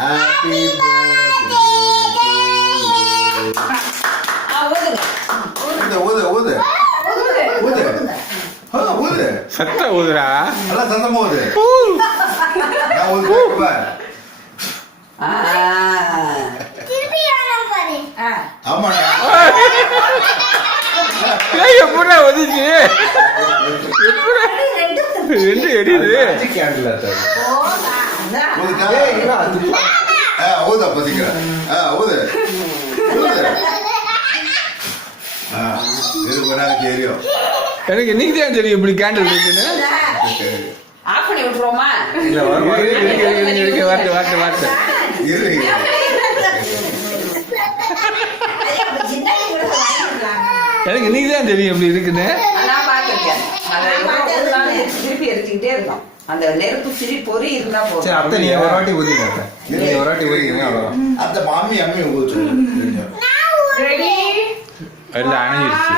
Happy birthday. ஊது சத்த ஊதுடா. நல்லா சத்தமா ஊது. நான் ஊது பாரு. ஆமாடா. எப்படா ஒதுச்சு? ரெண்டு எரியுது. ஊதா பசிக்கிறேன். ஊது தெரியும். எனக்கு இன்னைக்கு தான் தெரியும் இப்படி கேண்டில் இருக்குன்னு. ஆஃப் பண்ணி விட்டுருவோமா? இல்ல வாட்டு வாட்டு வாட்டு. எனக்கு இன்னைக்கு தான் தெரியும் இப்படி இருக்குன்னு. நான் பார்த்துருக்கேன். திருப்பி எரிச்சுக்கிட்டே இருக்கும். அந்த நெருப்பு சிரி பொறி இருந்தா போதும். அத்தை நீ ஒரு வாட்டி ஊதிங்க. நீங்க ஒரு வாட்டி ஊதிங்க அவ்வளவுதான். அந்த மாமி அம்மி ஊது. ரெடி? இல்ல அணைஞ்சிருச்சு.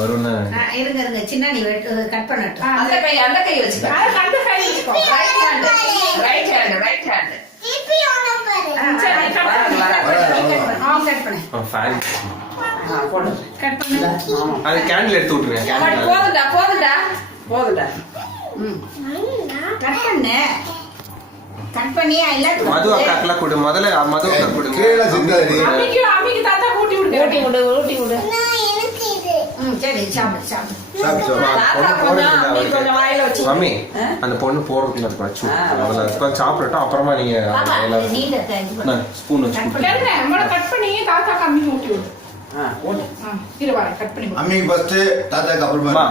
வரும்னா இருங்க சின்ன நீ கட் பண்ணட்டும். அந்த கை வச்சுக்க. அந்த கை வச்சுக்கோ. Right hand. திருப்பி ஆன பாரு. சரி கட் பண்ணு. ஃபேன் போடு. கட் பண்ணு. அது கேண்டில் எடுத்து விட்டுருங்க. கேண்டில் போதுடா. கட் பண்ணு. கட் பண்ணி எல்லாத்துக்கும் மது அக்காக்கெல்லாம் கொடு. முதல்ல மது அக்கா கொடு. கீழே சிந்தாடி. அம்மிக்கு தாத்தா ஊட்டி விடு. நான் எனக்கு இது. சரி சாப்பிடு. தாத்தா கொஞ்சம் வாயில வச்சு. மம்மி அந்த பொண்ணு போறதுக்குள்ள பச்சு. அதுல கொஞ்சம் சாப்பிடட்டும் அப்புறமா நீங்க எல்லாரும் நீங்க ஸ்பூன் வச்சு கட் பண்ணி தாத்தா அம்மிக்கு ஊட்டி விடு. போடு. இரு வர கட் பண்ணி அம்மிக்கு ஃபர்ஸ்ட் தாத்தாக்கு அப்புறமா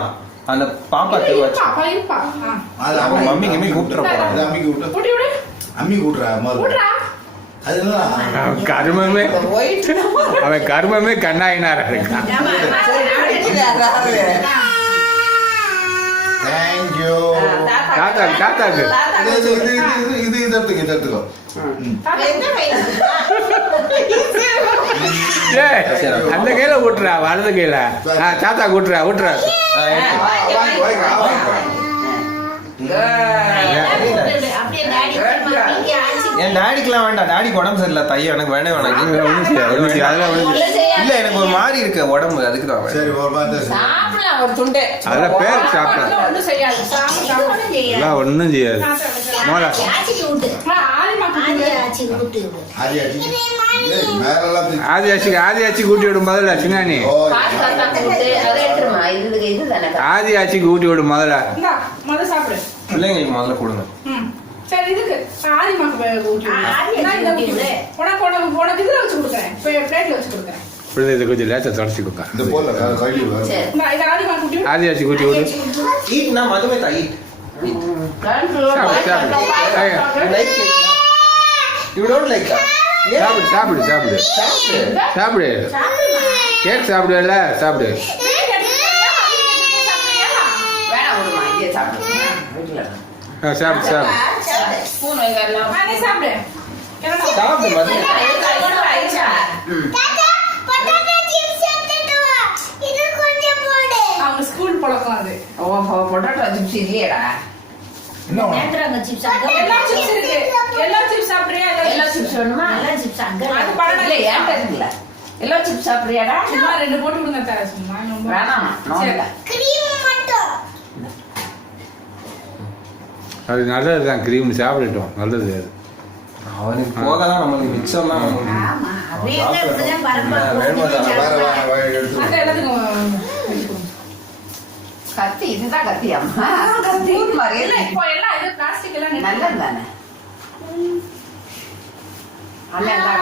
அந்த பாப்பாக்கு வச்சு இருப்பா. அது அவங்க மம்மிக்கு அம்மி கூப்பிட்டுற போறாங்க. அம்மிக்கு விட்டு ஊட்டி விடு. அம்மி கூட்டுறா விடுறா. அதுதான் அவன் கருமமே அவன் கருமமே கண்ணாயினாரா இருக்கான். தேங்க்யூ. தாத்தாக்கு இது எடுத்துக்கோ. அந்த கையில ஊட்டுறா வலது கையில. தாத்தா ஊட்டுறா. என் டாடிக்கெல்லாம் வேண்டாம். டாடிக்கு உடம்பு சரியில்லை. தையம் எனக்கு வேணாம். இல்ல எனக்கு ஒரு மாதிரி இருக்கு உடம்பு. அதுக்கு தான் சரி சாப்பிடலாம் ஒரு துண்டு. அதெல்லாம் பேர் சாப்பிடலாம். ஒன்றும் செய்யாது. எல்லாம் ஒன்றும் செய்யாது. மோளா ஆதியாச்சிக்கு ஊட்டி விடும் முதல்ல. சின்னானி ஆதியாச்சிக்கு ஊட்டி விடும் முதல்ல. முதல்ல சாப்பிடு. பிள்ளைங்களுக்கு முதல்ல கொடுங்க. சரி இதுக்கு ஆதிமாக்கு ஊட்டி விடு. உனக்கு இதுல வச்சு கொடுக்குறேன். பிளேட்ல வச்சு கொடுக்குறேன். இதை கொஞ்சம் லேசா தொடச்சி கொடுக்க. ஆதியாச்சி ஊட்டி விடு. ஈட்னா மதுமே தான் eat. You don't like that? சாப்பிடு கேக் சாப்பிடுவல சாப்பிடு. சாப்பிடு அவங்க ஸ்கூல் பழக்கம் அது. பொட்டேட்டோ சிப்ஸ் இல்லையடா. நேந்திரங்க சிப்ஸ் எல்லா சிப்ஸ் இருக்கு. எல்லா சிப்ஸ் சாப்பிடுறியா? எல்லா சிப்ஸ் வேணுமா? எல்லா சிப்ஸ் அங்க அது பழம் இல்ல ஏன்டா இருக்குல்ல. எல்லா சிப்ஸ் சாப்பிடுறியாடா? சும்மா 2 போட்டு விடுங்க தர சும்மா. வேணாம். கிரீம் மட்டும். அது நல்லதுதான். கிரீம் சாப்பிடட்டும் நல்லது. அது அவனுக்கு போகதான் நம்மளுக்கு மிச்சம்லாம். ஆமா அப்படியே இப்படிதான் பரப்பா. எல்லாத்துக்கும் கத்தி இதுதான் கத்தி அம்மா. கத்தி மாதிரி இப்போ எல்லாம் இது பிளாஸ்டிக் எல்லாம் நல்லது தானே.